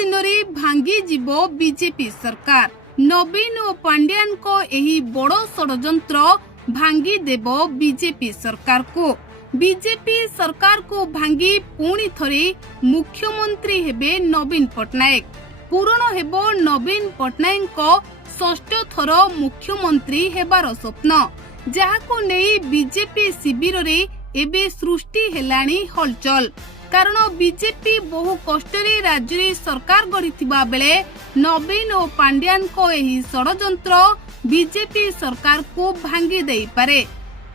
दिन भांगी जीवो बीजेपी सरकार। नवीन और पांड्यान को यही बड़ षड्यंत्र भांगी देव बीजेपी सरकार को। बीजेपी सरकार को भांगी पुणी थरे मुख्यमंत्री हेबे नवीन पटनायक। पूरण हेबो नवीन पटनायक को षष्ठ थर मुख्यमंत्री हेबार स्वप्न, जहाको नेई बीजेपी शिविर रे एबे सृष्टि हेलाणी हलचल। कारण बीजेपी बहु कष्टरे राज्य रे सरकार गढ़िथिबा बेले नवीन और पांड्यान को एही षड्यंत्र बीजेपी सरकार को भांगी देई पारे।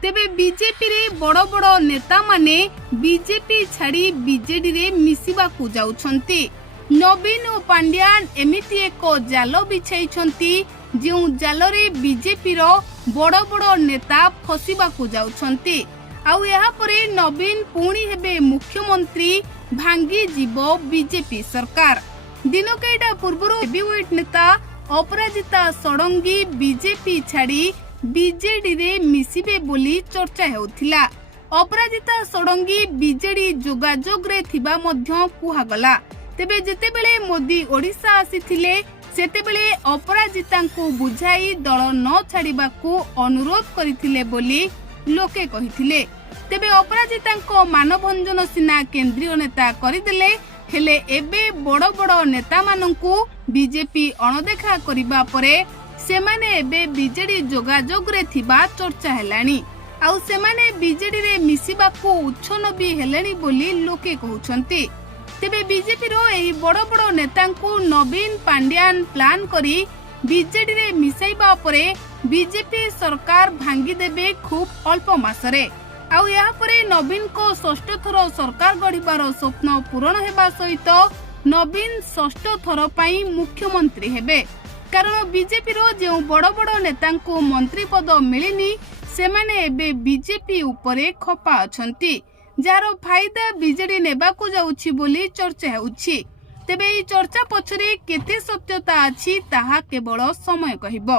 तेबे बीजेपी रे बड़ बड़ नेता माने बीजेपी छाड़ी बीजेडी रे मिसिबा को जाउछंती। नवीन और पांड्यान एमिति एक जाल बिछाइछंती जेउ जाल रे बीजेपी रो बड़ बड़ नेता फसिबा को जाउछंती। आउ यहाँ परे नवीन पुणी हेबे मुख्यमंत्री भांगी जीवो बीजेपी सरकार। दिनकैटा पूर्व हेवीवेट नेता अपराजिता षडंगी बीजेपी छाड़ी बीजेडी रे मिसिबे बोली चर्चा हेउथिला। अपराजिता षडंगी बीजेडी जोगाजोग रे थिबा मध्य कुहागला। तेबे जेतेबेले मोदी ओडिशा आसीथिले सेतेबेले अपराजितांको बुझाई दल न छाड़िबाकू अनुरोध करिथिले बोली लोके कहिथिले। तेबे अपराजितांको मानभंजन सिना केंद्रीय नेता करिदेले, हेले एबे बड़ बड़ नेता मानंकू बीजेपी अणदेखा करिबा परे सेमाने एबे बीजेडी जोगाजोग रे थिबा चर्चा हेलानी। आउ सेमाने बीजेडी रे मिसिबाकू उच्छन भी हेलेनी बोली लोके कहउछंती। तेबे बीजेपी रो एही बड़ बड़ नेतांकू नवीन पांड्यान प्लान करी बीजेडी रे मिसाइबा परे बीजेपी सरकार भांगी देबे खूब अल्प मासरे। आउ यहाँ परे नवीन को षष्ठ थर सरकार गढ़िबार स्वप्न पूरण हेबा सहित नवीन षष्ठ थर पाई मुख्यमंत्री हेबे। कारण बीजेपी रो जेउ बड़ बड़ नेतांकू मंत्री पद मिलिनी सेमाने एबे बीजेपी उपरे खपा अछंती, जार फायदा बीजेडी नेबाकू जाउछि बोली चर्चा हेउछि। तेबे ई चर्चा पछरे केते सत्यता अछि ताहा केवल समय कहिबो।